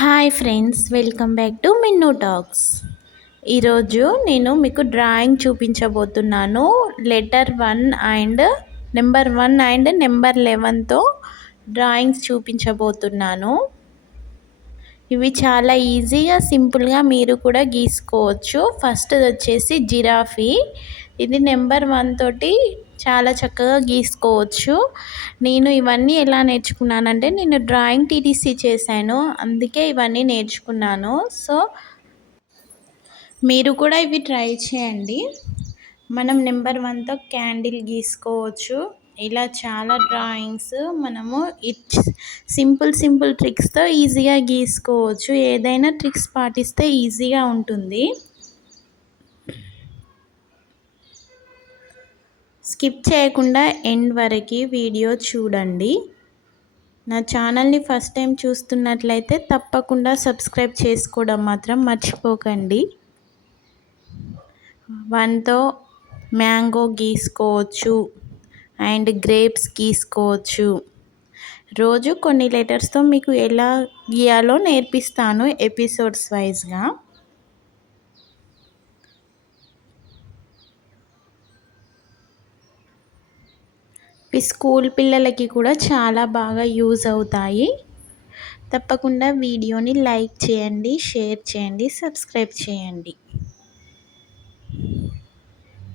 Hi friends, welcome back to Minnu talks. ఈరోజు నేను మీకు డ్రాయింగ్ చూపించబోతున్నాను. Letter 1 and number 1 and number 11తో డ్రాయింగ్స్ చూపించబోతున్నాను. ఇవి చాలా ఈజీగా సింపుల్గా మీరు కూడా గీసుకోవచ్చు. ఫస్ట్ వచ్చేసి జిరాఫీ. ఇది నెంబర్ 1 తోటి చాలా చక్కగా గీసుకోవచ్చు. నేను ఇవన్నీ ఎలా నేర్చుకున్నానంటే, నేను డ్రాయింగ్ టీటీసీ చేశాను, అందుకే ఇవన్నీ నేర్చుకున్నాను. సో మీరు కూడా ఇవి ట్రై చేయండి. మనం నెంబర్ 1తో క్యాండిల్ గీసుకోవచ్చు. ఇలా చాలా డ్రాయింగ్స్ మనము సింపుల్ ట్రిక్స్తో ఈజీగా గీసుకోవచ్చు. ఏదైనా ట్రిక్స్ పాటిస్తే ఈజీగా ఉంటుంది. స్కిప్ చేయకుండా ఎండ్ వరకు వీడియో చూడండి. నా ఛానల్ని ఫస్ట్ టైం చూస్తున్నట్లయితే తప్పకుండా సబ్స్క్రైబ్ చేసుకోవడం మాత్రం మర్చిపోకండి. 1తో మ్యాంగో గీసుకోవచ్చు అండ్ గ్రేప్స్ గీసుకోవచ్చు. రోజు కొన్ని లెటర్స్తో మీకు ఎలా గీయాలో నేర్పిస్తాను ఎపిసోడ్స్ వైజ్గా. స్కూల్ పిల్లలకి కూడా చాలా బాగా యూజ్ అవుతాయి. తప్పకుండా వీడియోని లైక్ చేయండి, షేర్ చేయండి, సబ్స్క్రైబ్ చేయండి.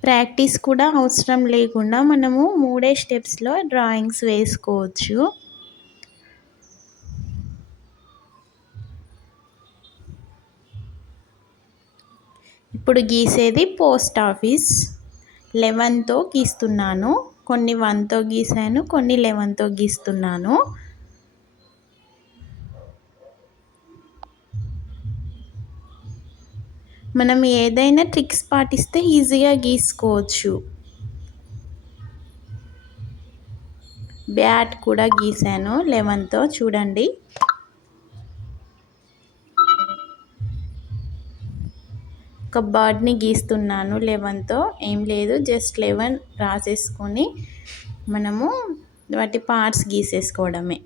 ప్రాక్టీస్ కూడా అవసరం లేకుండా మనము 3 స్టెప్స్లో డ్రాయింగ్స్ వేసుకోవచ్చు. ఇప్పుడు గీసేది పోస్ట్ ఆఫీస్. 11తో గీస్తున్నాను. కొన్ని 1తో గీసాను, కొన్ని 11తో గీస్తున్నాను. మనం ఏదైనా ట్రిక్స్ పాటిస్తే ఈజీగా గీసుకోవచ్చు. బ్యాట్ కూడా గీసాను 11తో. చూడండి, ఒక బర్డ్ని గీస్తున్నాను 11తో. ఏం లేదు, జస్ట్ 11 రాసేసుకొని మనము వాటి పార్ట్స్ గీసేసుకోవడమే.